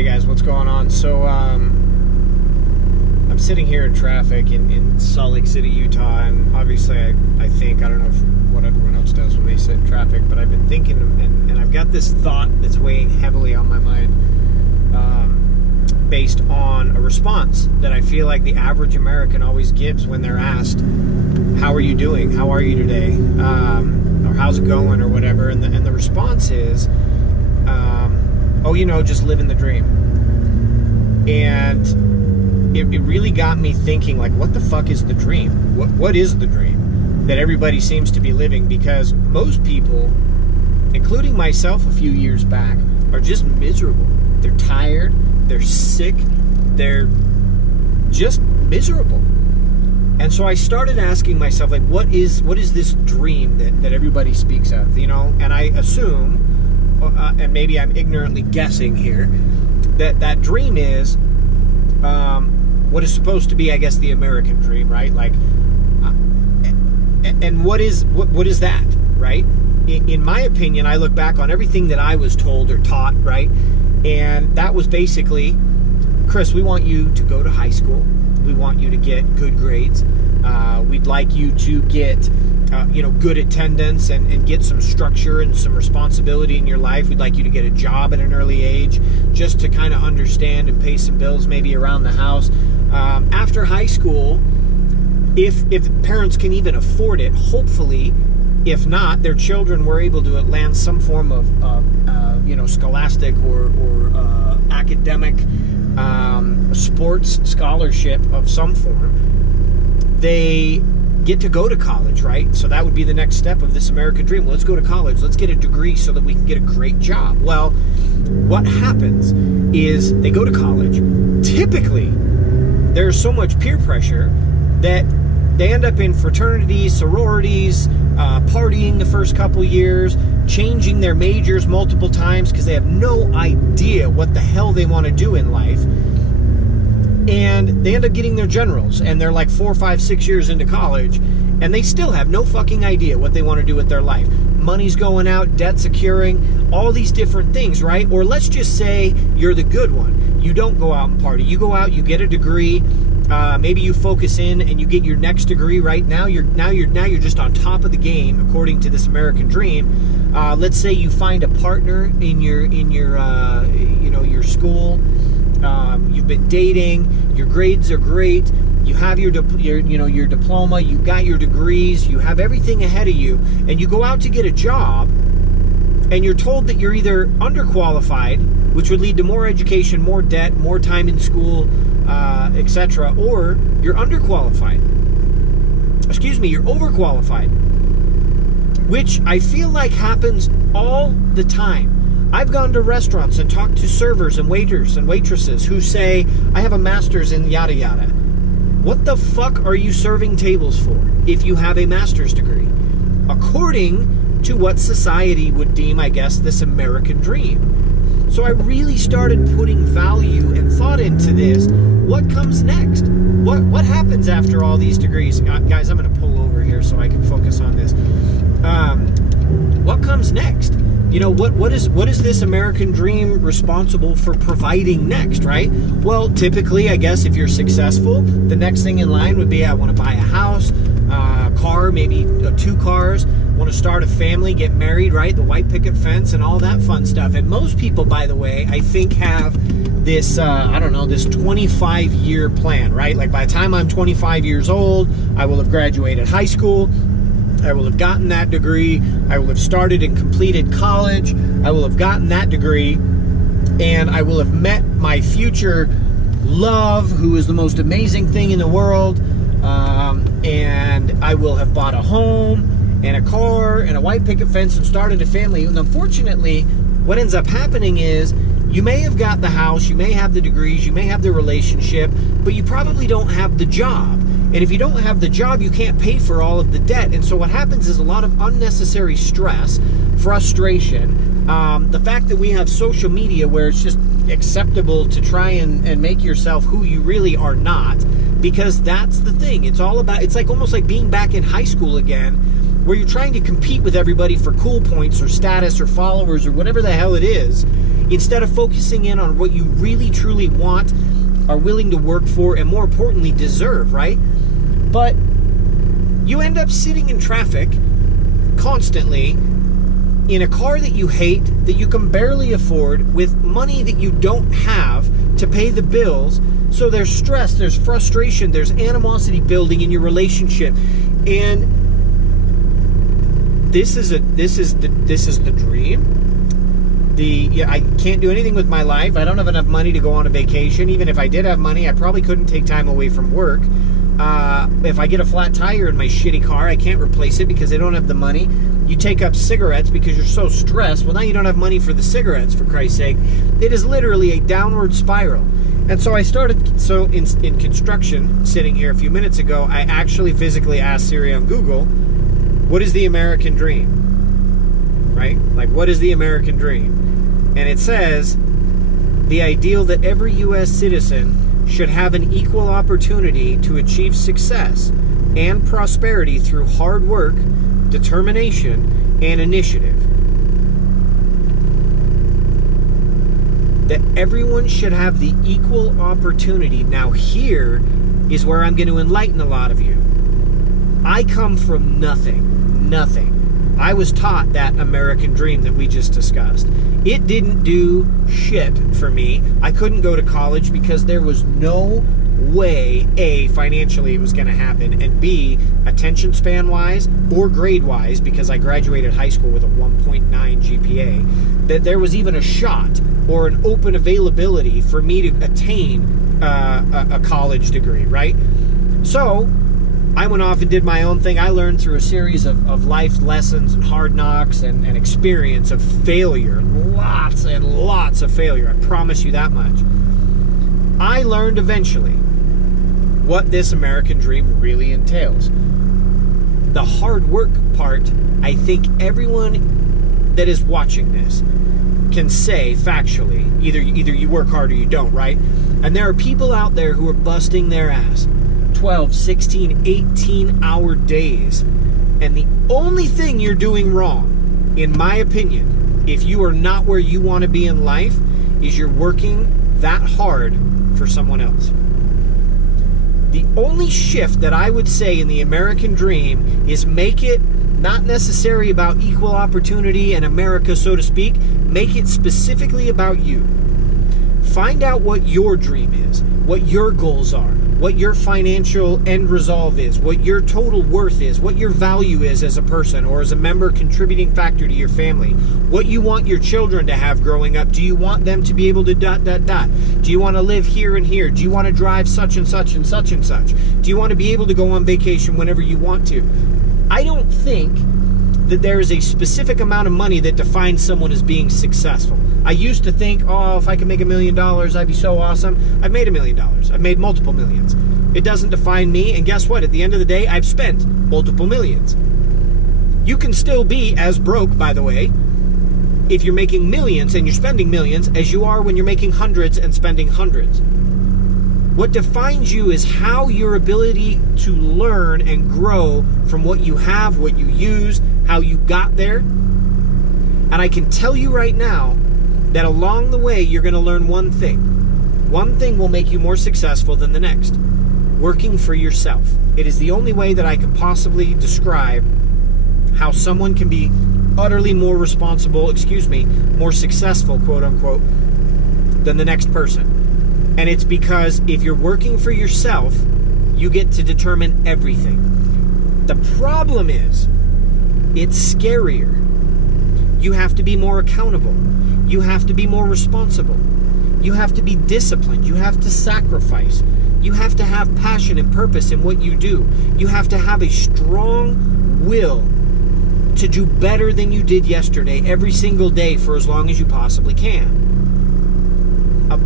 Hey guys, what's going on? So, I'm sitting here in traffic in Salt Lake City, Utah, and obviously I don't know what everyone else does when they sit in traffic, but I've been thinking, and I've got this thought that's weighing heavily on my mind, based on a response that I feel like the average American always gives when they're asked, how are you doing? How are you today? Or how's it going? Or whatever. And the response is, oh, just living the dream. And it really got me thinking, like, what the fuck is the dream? What is the dream that everybody seems to be living? Because most people, including myself a few years back, are just miserable. They're tired, they're sick, they're just miserable. And so I started asking myself, like, what is this dream that everybody speaks of, And I assume, and maybe I'm ignorantly guessing here, that dream is what is supposed to be, I guess, the American dream, right? Like, and what is that, right? In my opinion, I look back on everything that I was told or taught, right? And that was basically, Chris, we want you to go to high school. We want you to get good grades. We'd like you to get, good attendance and get some structure and some responsibility in your life. We'd like you to get a job at an early age, just to kind of understand and pay some bills maybe around the house. After high school, if parents can even afford it, hopefully, if not, their children were able to land some form of scholastic or academic sports scholarship of some form, they get to go to college, right? So that would be the next step of this American dream. Let's go to college. Let's get a degree so that we can get a great job. Well, what happens is they go to college. Typically, there's so much peer pressure that they end up in fraternities, sororities, partying the first couple years, changing their majors multiple times because they have no idea what the hell they want to do in life. And they end up getting their generals, and they're like 4, 5, 6 years into college, and they still have no fucking idea what they want to do with their life. Money's going out, debt's accruing, all these different things, right? Or let's just say you're the good one. You don't go out and party. You go out, you get a degree. Maybe you focus in and you get your next degree. Right now, you're just on top of the game according to this American dream. Let's say you find a partner in your school. You've been dating. Your grades are great. You have your diploma. You got your degrees. You have everything ahead of you, and you go out to get a job, and you're told that you're either underqualified, which would lead to more education, more debt, more time in school, etc., or you're underqualified. You're overqualified, which I feel like happens all the time. I've gone to restaurants and talked to servers and waiters and waitresses who say, I have a master's in yada yada. What the fuck are you serving tables for if you have a master's degree? According to what society would deem, I guess, this American dream. So I really started putting value and thought into this. What comes next? What happens after all these degrees? Guys, I'm going to pull over here so I can focus on this. What comes next? What is this American dream responsible for providing next, right? Well, typically, I guess if you're successful, the next thing in line would be, I want to buy a house, a car, maybe 2 cars, want to start a family, get married, right? The white picket fence and all that fun stuff. And most people, by the way, I think have this, this 25-year plan, right? Like by the time I'm 25 years old, I will have graduated high school. I will have gotten that degree. I will have started and completed college. I will have gotten that degree. And I will have met my future love, who is the most amazing thing in the world. And I will have bought a home and a car and a white picket fence and started a family. And unfortunately, what ends up happening is you may have got the house, you may have the degrees, you may have the relationship, but you probably don't have the job. And if you don't have the job, you can't pay for all of the debt. And so what happens is a lot of unnecessary stress, frustration, the fact that we have social media where it's just acceptable to try and make yourself who you really are not, because that's the thing. It's like almost like being back in high school again, where you're trying to compete with everybody for cool points or status or followers or whatever the hell it is. instead of focusing in on what you really truly want, are willing to work for, and more importantly, deserve, right? But you end up sitting in traffic constantly in a car that you hate, that you can barely afford, with money that you don't have to pay the bills. So there's stress, there's frustration, there's animosity building in your relationship. And this is the dream. I can't do anything with my life. I don't have enough money to go on a vacation. Even if I did have money, I probably couldn't take time away from work. If I get a flat tire in my shitty car, I can't replace it because I don't have the money. You take up cigarettes because you're so stressed. Well, now you don't have money for the cigarettes, for Christ's sake. It is literally a downward spiral. And so I started, in construction, sitting here a few minutes ago, I actually physically asked Siri on Google, what is the American dream? Right? Like, what is the American dream? And it says, the ideal that every U.S. citizen should have an equal opportunity to achieve success and prosperity through hard work, determination, and initiative. That everyone should have the equal opportunity. Now here is where I'm going to enlighten a lot of you. I come from nothing. I was taught that American dream that we just discussed. It didn't do shit for me. I couldn't go to college because there was no way, A, financially it was going to happen, and B, attention span wise or grade wise, because I graduated high school with a 1.9 GPA, that there was even a shot or an open availability for me to attain a college degree, right? So I went off and did my own thing. I learned through a series of life lessons and hard knocks and experience of failure. Lots and lots of failure. I promise you that much. I learned eventually what this American dream really entails. The hard work part, I think everyone that is watching this can say factually, either you work hard or you don't, right? And there are people out there who are busting their ass 12, 16, 18-hour days. And the only thing you're doing wrong, in my opinion, if you are not where you want to be in life, is you're working that hard for someone else. The only shift that I would say in the American dream is make it not necessarily about equal opportunity and America, so to speak. Make it specifically about you. Find out what your dream is, what your goals are, what your financial end resolve is, what your total worth is, what your value is as a person or as a member contributing factor to your family, what you want your children to have growing up. Do you want them to be able to ... Do you want to live here and here? Do you want to drive such and such and such and such? Do you want to be able to go on vacation whenever you want to? I don't think that there is a specific amount of money that defines someone as being successful. I used to think, oh, if I could make $1 million, I'd be so awesome. I've made $1 million. I've made multiple millions. It doesn't define me, and guess what? At the end of the day, I've spent multiple millions. You can still be as broke, by the way, if you're making millions and you're spending millions, as you are when you're making hundreds and spending hundreds. What defines you is how your ability to learn and grow from what you have, what you use, how you got there. And I can tell you right now that along the way, you're going to learn one thing. One thing will make you more successful than the next. Working for yourself. It is the only way that I can possibly describe how someone can be utterly more responsible, more successful, quote unquote, than the next person. And it's because if you're working for yourself, you get to determine everything. The problem is, it's scarier. You have to be more accountable. You have to be more responsible. You have to be disciplined. You have to sacrifice. You have to have passion and purpose in what you do. You have to have a strong will to do better than you did yesterday every single day for as long as you possibly can.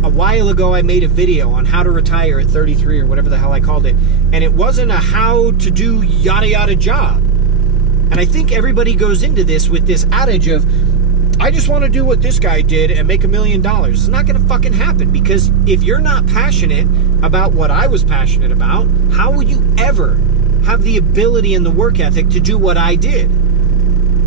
A while ago, I made a video on how to retire at 33 or whatever the hell I called it. And it wasn't a how to do yada yada job. And I think everybody goes into this with this adage of, I just want to do what this guy did and make $1 million. It's not going to fucking happen, because if you're not passionate about what I was passionate about, how would you ever have the ability and the work ethic to do what I did?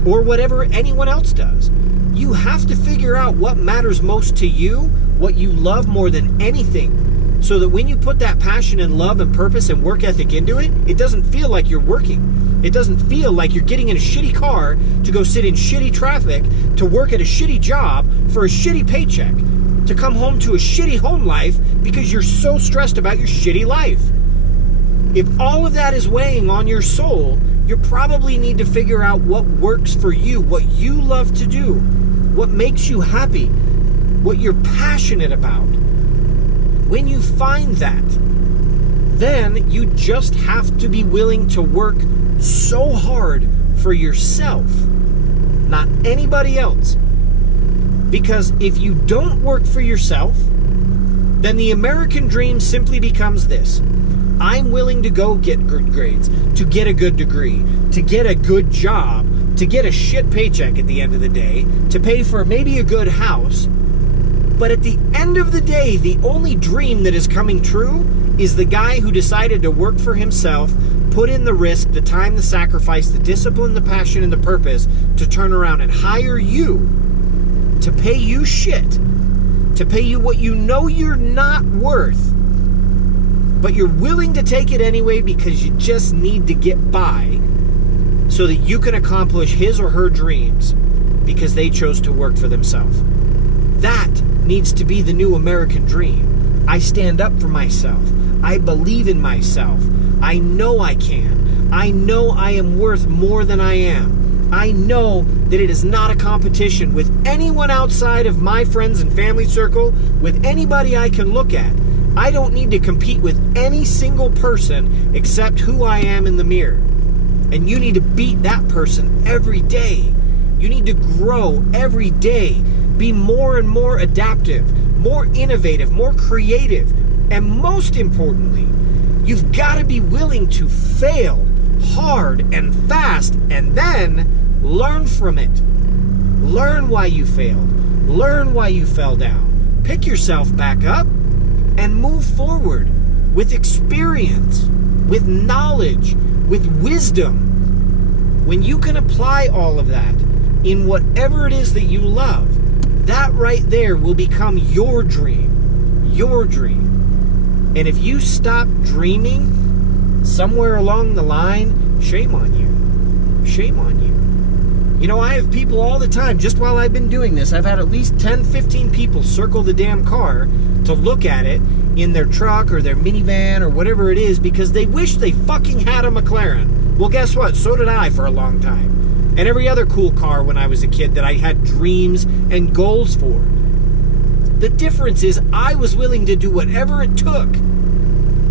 Or whatever anyone else does? You have to figure out what matters most to you, what you love more than anything, so that when you put that passion and love and purpose and work ethic into it, it doesn't feel like you're working. It doesn't feel like you're getting in a shitty car to go sit in shitty traffic, to work at a shitty job for a shitty paycheck, to come home to a shitty home life because you're so stressed about your shitty life. If all of that is weighing on your soul, you probably need to figure out what works for you, what you love to do, what makes you happy, what you're passionate about. When you find that, then you just have to be willing to work so hard for yourself, not anybody else. Because if you don't work for yourself, then the American dream simply becomes this: I'm willing to go get good grades, to get a good degree, to get a good job, to get a shit paycheck at the end of the day, to pay for maybe a good house. But at the end of the day, the only dream that is coming true is the guy who decided to work for himself, put in the risk, the time, the sacrifice, the discipline, the passion, and the purpose to turn around and hire you to pay you shit, to pay you what you know you're not worth, but you're willing to take it anyway because you just need to get by so that you can accomplish his or her dreams because they chose to work for themselves. That needs to be the new American dream. I stand up for myself. I believe in myself. I know I can. I know I am worth more than I am. I know that it is not a competition with anyone outside of my friends and family circle, with anybody I can look at. I don't need to compete with any single person except who I am in the mirror. And you need to beat that person every day. You need to grow every day. Be more and more adaptive, more innovative, more creative. And most importantly, you've got to be willing to fail hard and fast and then learn from it. Learn why you failed. Learn why you fell down. Pick yourself back up and move forward with experience, with knowledge, with wisdom. When you can apply all of that in whatever it is that you love, that right there will become your dream. Your dream. And if you stop dreaming somewhere along the line, shame on you. Shame on you. You know, I have people all the time, just while I've been doing this, I've had at least 10, 15 people circle the damn car to look at it in their truck or their minivan or whatever it is because they wish they fucking had a McLaren. Well, guess what? So did I for a long time. And every other cool car when I was a kid that I had dreams and goals for. The difference is I was willing to do whatever it took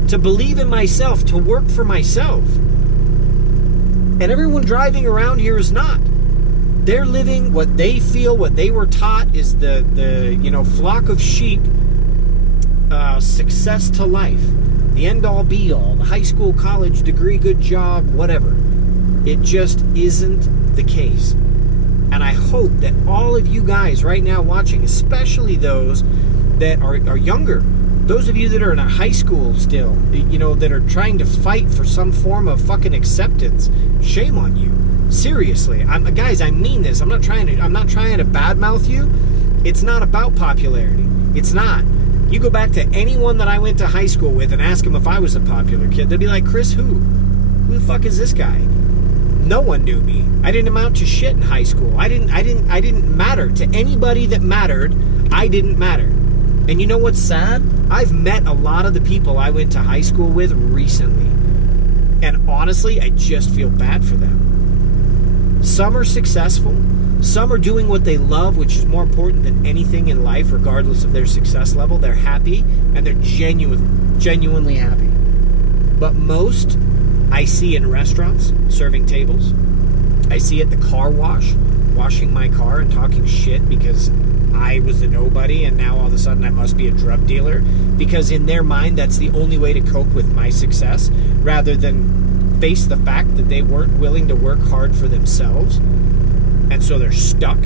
to believe in myself, to work for myself. And everyone driving around here is not. They're living what they feel, what they were taught is the flock of sheep success to life. The end all be all, the high school, college degree, good job, whatever. It just isn't the case. And I hope that all of you guys right now watching, especially those that are younger, those of you that are in a high school still, that are trying to fight for some form of fucking acceptance, shame on you. Seriously, guys, I mean this. I'm not trying to badmouth you. It's not about popularity. It's not. You go back to anyone that I went to high school with and ask them if I was a popular kid, they'd be like, Chris, who? Who the fuck is this guy? No one knew me. I didn't amount to shit in high school. I didn't matter to anybody that mattered. I didn't matter. And you know what's sad? I've met a lot of the people I went to high school with recently. And honestly, I just feel bad for them. Some are successful. Some are doing what they love, which is more important than anything in life, regardless of their success level. They're happy, and they're genuinely happy. But most I see in restaurants, serving tables. I see at the car wash, washing my car and talking shit because I was a nobody and now all of a sudden I must be a drug dealer. Because in their mind, that's the only way to cope with my success, rather than face the fact that they weren't willing to work hard for themselves. And so they're stuck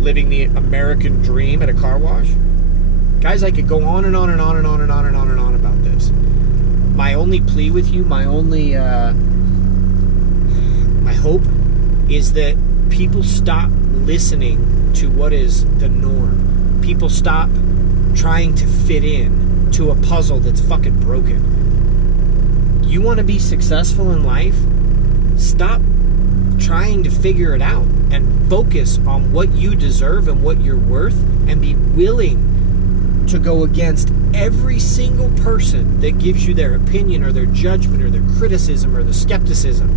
living the American dream at a car wash. Guys, I could go on and on and on and on and on and on and on about this. My only plea with you, my only my hope is that people stop listening to what is the norm. People stop trying to fit in to a puzzle that's fucking broken. You want to be successful in life? Stop trying to figure it out and focus on what you deserve and what you're worth, and be willing to go against every single person that gives you their opinion or their judgment or their criticism or the skepticism.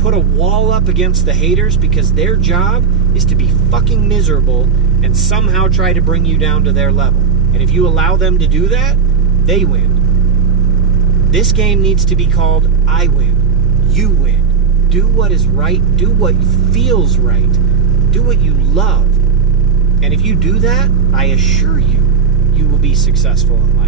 Put a wall up against the haters, because their job is to be fucking miserable and somehow try to bring you down to their level. And if you allow them to do that, they win. This game needs to be called I win, you win. Do what is right, do what feels right, do what you love. And if you do that, I assure you, you will be successful in life.